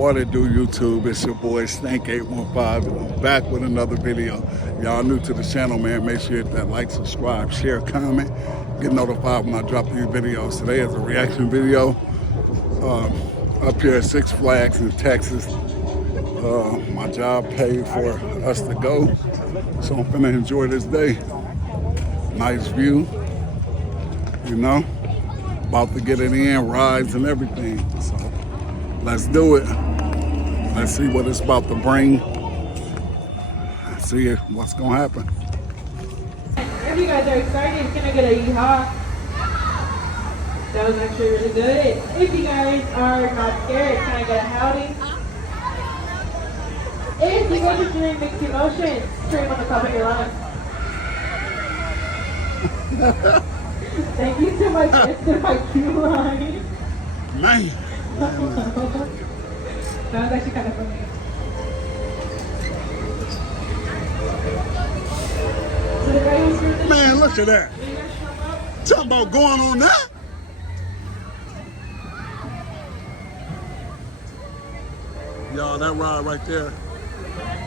What it do, YouTube? It's your boy Stank815, and I'm back with another video. Y'all new to the channel, man, make sure you hit that like, subscribe, share, comment, get notified when I drop these videos. Today is a reaction video up here at Six Flags in Texas. My job paid for us to go, so I'm finna enjoy this day. Nice view, you know, about to get it in, rides and everything. So let's do it. Let's see what it's about to bring. See what's gonna happen. If you guys are excited, can I get a yeehaw? That was actually really good. If you guys are not scared, can I get a howdy? If you guys are doing mixed emotions, scream on the top of your lungs. Thank you so much, Mr. My cue line. Man. That was actually kind of funny. So the guy who's for this, Man, look at that. will you guys come up? Talking about going on that. Y'all, that ride right there,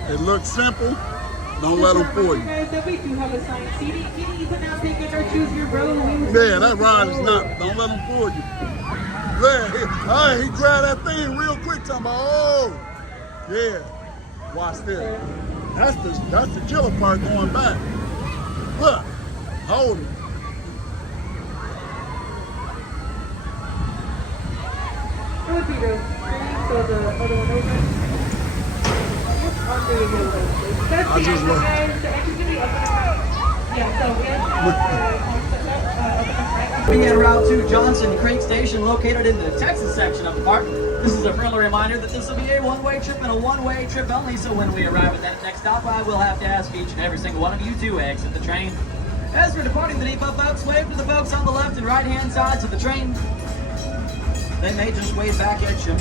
it looks simple. Don't let them fool you. Guys, that we do have a sign. CD, you can now take it or choose your road. Yeah, that ride is not. Don't let them fool you. Yeah, he grabbed that thing real quick. Talking about, oh, yeah. Watch this. That's the killer part going back. Look, hold it. It would be the so the other one over. There you go. That's the just exit, look. guys. The exit's gonna be up and yeah, so we have Being en route to Johnson Creek Station, located in the Texas section of the park. This is a friendly reminder that this will be a one-way trip and a one-way trip only, so when we arrive at that next stop, I will have to ask each and every single one of you to exit the train. As we're departing the depot, folks, wave to the folks on the left and right-hand sides of the train. They may just wave back at you.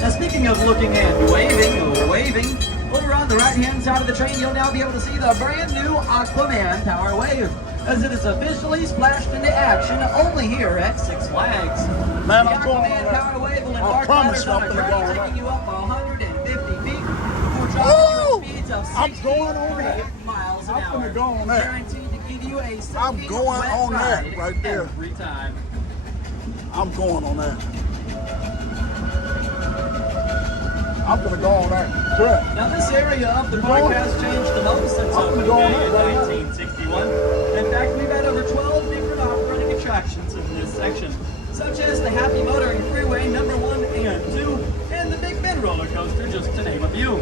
Now, speaking of looking and waving, over on the right-hand side of the train, you'll now be able to see the brand new Aquaman Power Wave, as it is officially splashed into action only here at Six Flags. Man, The I'm going Aquaman on that. Power Wave will I embark promise riders you on I'm a gonna go journey on that. taking you up 150 feet for Woo! dropping speeds of I'm going on 63 that. miles an I'm hour. gonna go on that. Guaranteed to give you a I'm soaking going wet on that ride right there. every time. I'm going on that. I'm gonna go on that trip. Now this area of the park has changed the most since opening day in 1961. In fact, we've had over 12 different operating attractions in this section, such as the Happy Motoring Freeway number 1 and 2, and the Big Ben roller coaster, just to name a few.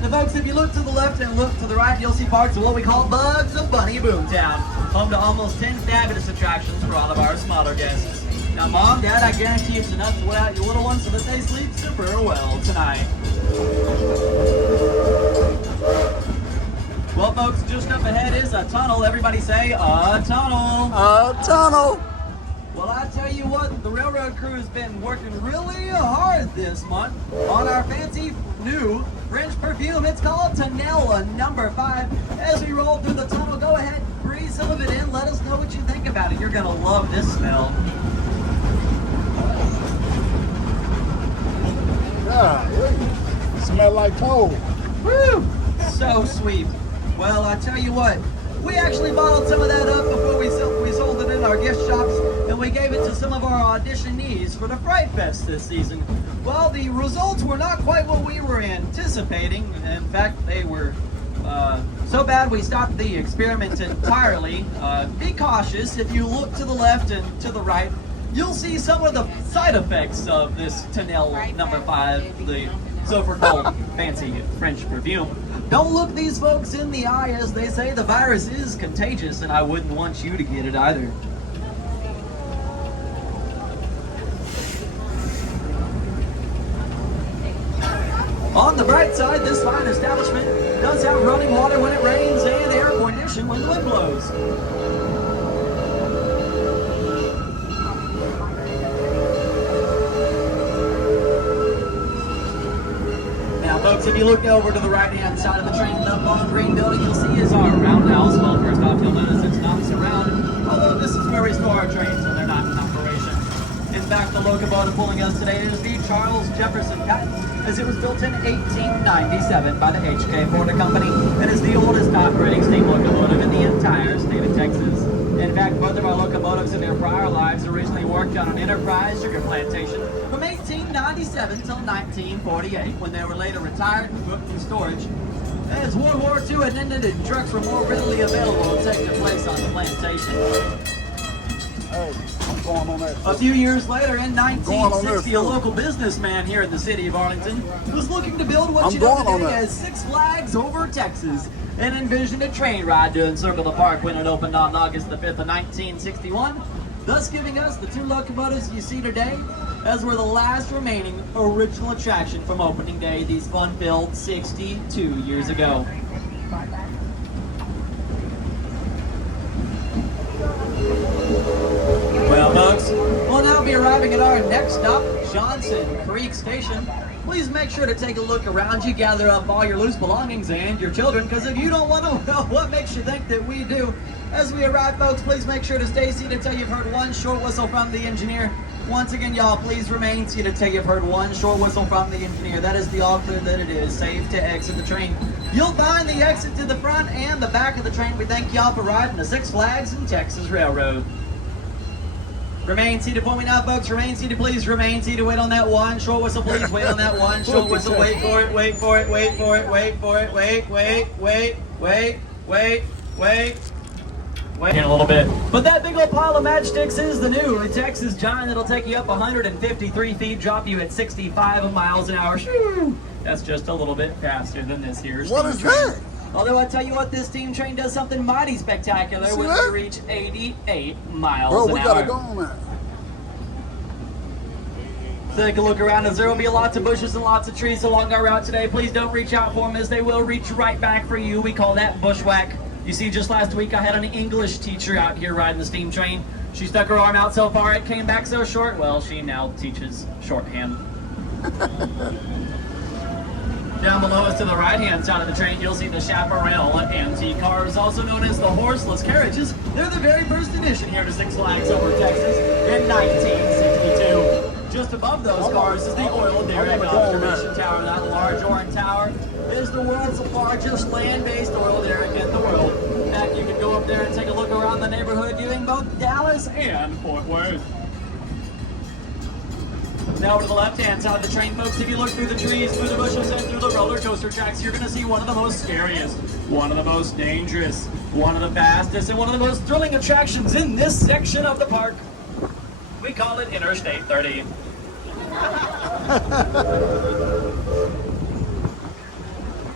Now folks, if you look to the left and look to the right, you'll see parts of what we call Bugs of Bunny Boomtown, home to almost 10 fabulous attractions for all of our smaller guests. Now, Mom, Dad, I guarantee it's enough to wear out your little ones so that they sleep super well tonight. Well, folks, just up ahead is a tunnel. Everybody say, a tunnel. Tunnel. Well, I tell you what, the railroad crew has been working really hard this month on our fancy new French perfume. It's called Tanella number 5. As we roll through the tunnel, go ahead, breathe some of it in. Let us know what you think about it. You're going to love this smell. Yeah, smell like coal. Woo! So sweet. Well, I tell you what, we actually bottled some of that up before we sold it in our gift shops, and we gave it to some of our auditionees for the Fright Fest this season. Well, the results were not quite what we were anticipating. In fact, they were so bad we stopped the experiment entirely. Be cautious. If you look to the left and to the right, you'll see some of the side effects of this Tanella number 5, the so-called fancy French perfume. Don't look these folks in the eye, as they say the virus is contagious, and I wouldn't want you to get it either. On the bright side, this fine establishment does have running water when it rains and air conditioning when the wind blows. Folks, if you look over to the right-hand side of the train, the long green building you'll see is our roundhouse. Well, first off, you'll notice it's not surrounded, although this is where we store our trains when they're not in operation. In fact, the locomotive pulling us today is the Charles Jefferson Cotton, as it was built in 1897 by the H.K. Porter Company and is the oldest operating steam locomotive in the entire state of Texas. In fact, both of our locomotives in their prior lives originally worked on an Enterprise sugar plantation from 1897 till 1948, when they were later retired and put in storage. As World War II had ended and trucks were more readily available to take their place on the plantation. Hey, I'm going on that. A few years later, in Going on 1960, this, a too. local businessman here in the city of Arlington was looking to build what I'm you know going on today that. as Six Flags Over Texas, and envisioned a train ride to encircle the park when it opened on August the 5th of 1961, thus giving us the two locomotives you see today, as were the last remaining original attraction from opening day, these fun-filled 62 years ago. Well, folks, we'll now be arriving at our next stop, Johnson Creek Station. Please make sure to take a look around you, gather up all your loose belongings and your children, because if you don't want to, well, what makes you think that we do? As we arrive, folks, please make sure to stay seated until you've heard one short whistle from the engineer. Once again, y'all, please remain seated until you've heard one short whistle from the engineer. That is the all clear that it is safe to exit the train. You'll find the exit to the front and the back of the train. We thank y'all for riding the Six Flags and Texas Railroad. Remain seated for me now, folks. Remain seated, please. Remain seated. Wait on that one short whistle, please. Wait on that one short whistle. Wait for it. Wait for it. Wait for it. Wait for it. Wait. Wait. Wait. Wait. Wait. Wait. Wait in a little bit. But that big old pile of matchsticks is the new Texas Giant. It'll take you up 153 feet, drop you at 65 miles an hour. Shoo! That's just a little bit faster than this here. What is that? Although I tell you what, this steam train does something mighty spectacular See when that? we reach 88 miles Bro, an we hour. gotta go on that. Take a look around as there will be lots of bushes and lots of trees along our route today. Please don't reach out for them as they will reach right back for you. We call that bushwhack. You see, just last week I had an English teacher out here riding the steam train. She stuck her arm out so far it came back so short. Well, she now teaches shorthand. Down below us to the right-hand side of the train, you'll see the Chaparral antique cars, also known as the horseless carriages. They're the very first addition here to Six Flags Over Texas in 1962. Just above those cars is the Oil Derrick Observation Tower. That large orange tower is the world's largest land-based oil derrick in the world. In fact, you can go up there and take a look around the neighborhood viewing both Dallas and Fort Worth. Now to the left-hand side of the train, folks, if you look through the trees, through the bushes, and through the roller coaster tracks, you're going to see one of the most scariest, one of the most dangerous, one of the fastest, and one of the most thrilling attractions in this section of the park. We call it Interstate 30.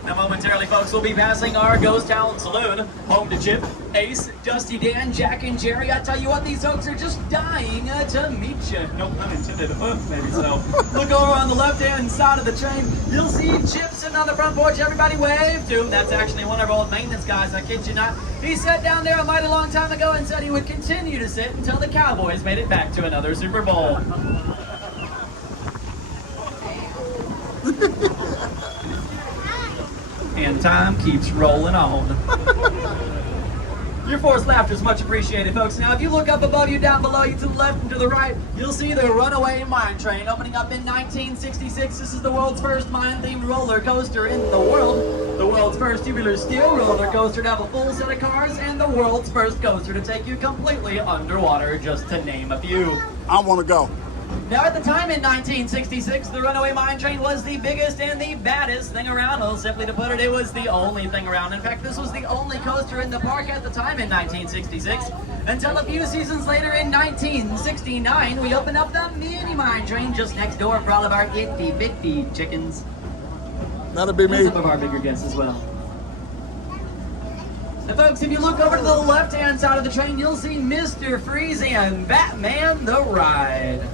Now momentarily, folks, we'll be passing our Ghost Town Saloon, home to Chip, Ace, Dusty Dan, Jack, and Jerry. I tell you what, these folks are just dying to meet you. No pun intended, maybe so. Look over on the left-hand side of the train. You'll see Chip sitting on the front porch. Everybody wave to him. That's actually one of our old maintenance guys, I kid you not. He sat down there a mighty long time ago and said he would continue to sit until the Cowboys made it back to another Super Bowl. And time keeps rolling on. Your forced laughter is much appreciated, folks. Now, if you look up above you, down below you, to the left and to the right, you'll see the Runaway Mine Train opening up in 1966. This is the world's first mine-themed roller coaster in the world. The world's first tubular steel roller coaster to have a full set of cars, and the world's first coaster to take you completely underwater, just to name a few. I want to go. Now, at the time in 1966, the Runaway Mine Train was the biggest and the baddest thing around. Well, simply to put it, it was the only thing around. In fact, this was the only coaster in the park at the time in 1966. Until a few seasons later in 1969, we opened up the Mini Mine Train just next door for all of our itty-bitty chickens. That'll be And me. some of our bigger guests as well. Now, folks, if you look over to the left-hand side of the train, you'll see Mr. Freeze and Batman the Ride.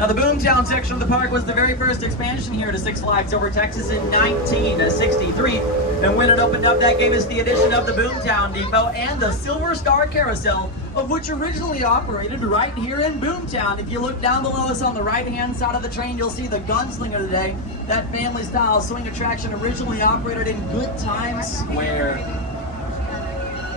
Now, the Boomtown section of the park was the very first expansion here to Six Flags Over Texas in 1963. And when it opened up, that gave us the addition of the Boomtown Depot and the Silver Star Carousel, of which originally operated right here in Boomtown. If you look down below us on the right-hand side of the train, you'll see the Gunslinger today. That family-style swing attraction originally operated in Good Times Square.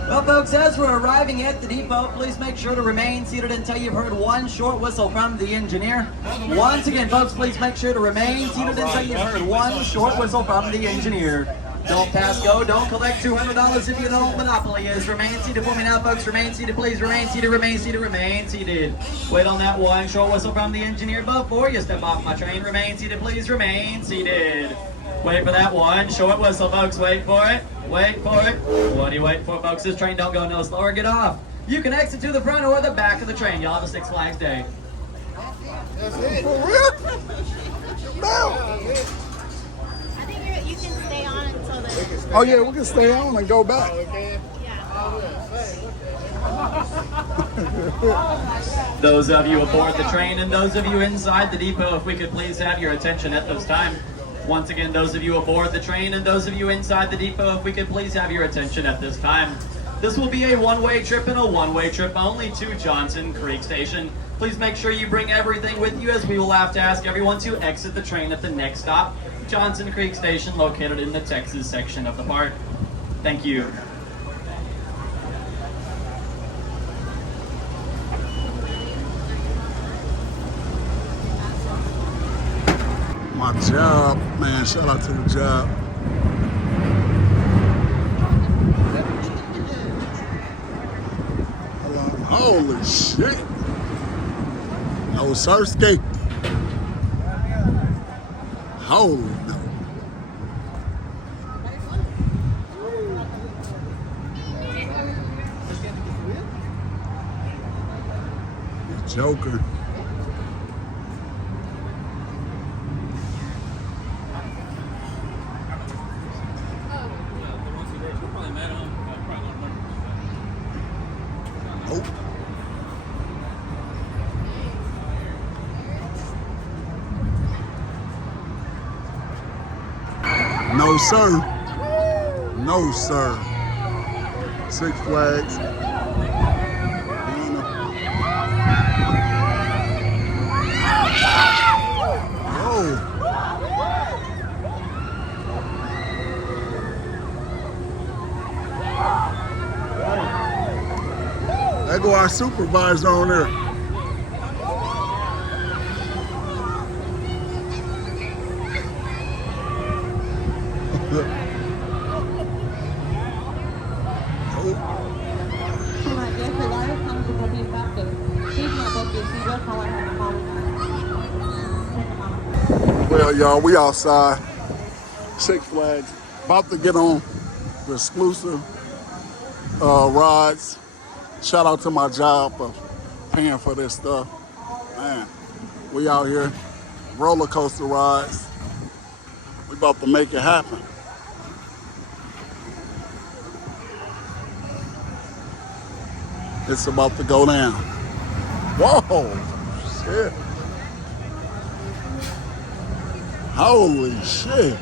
Well, folks, as we're arriving at the depot, please make sure to remain seated until you've heard one short whistle from the engineer. Once again, folks, please make sure to remain seated until you've heard one short whistle from the engineer. Don't pass go, don't collect $200 if you know what Monopoly is. Remain seated for me now, folks. Remain seated, please. Remain seated, remain seated, remain seated. Wait on that one short whistle from the engineer before you step off my train. Remain seated, please. Remain seated. Wait for that one short whistle, folks. Wait for it. Wait for it. What are you waiting for, folks? This train don't go no slower. Get off. You can exit to the front or the back of the train. Y'all have a Six Flags Day. That's it. For real? No. I think you can stay on until the. Oh yeah, we can stay on and go back. Those of you aboard the train and those of you inside the depot, if we could please have your attention at this time. Once again, those of you aboard the train and those of you inside the depot, if we could please have your attention at this time. This will be a one-way trip and a one-way trip only to Johnson Creek Station. Please make sure you bring everything with you, as we will have to ask everyone to exit the train at the next stop, Johnson Creek Station, located in the Texas section of the park. Thank you. My job, man, shout out to the job. Holy shit. No Sirski. Holy no. Joker. Nope. No, sir. No, sir. Six Flags. Whoa. There go our supervisor on there. Well, y'all, we outside Six Flags, about to get on the exclusive rides. Shout out to my job for paying for this stuff. Man, we out here, roller coaster rides. We about to make it happen. It's about to go down. Whoa, shit. Holy shit.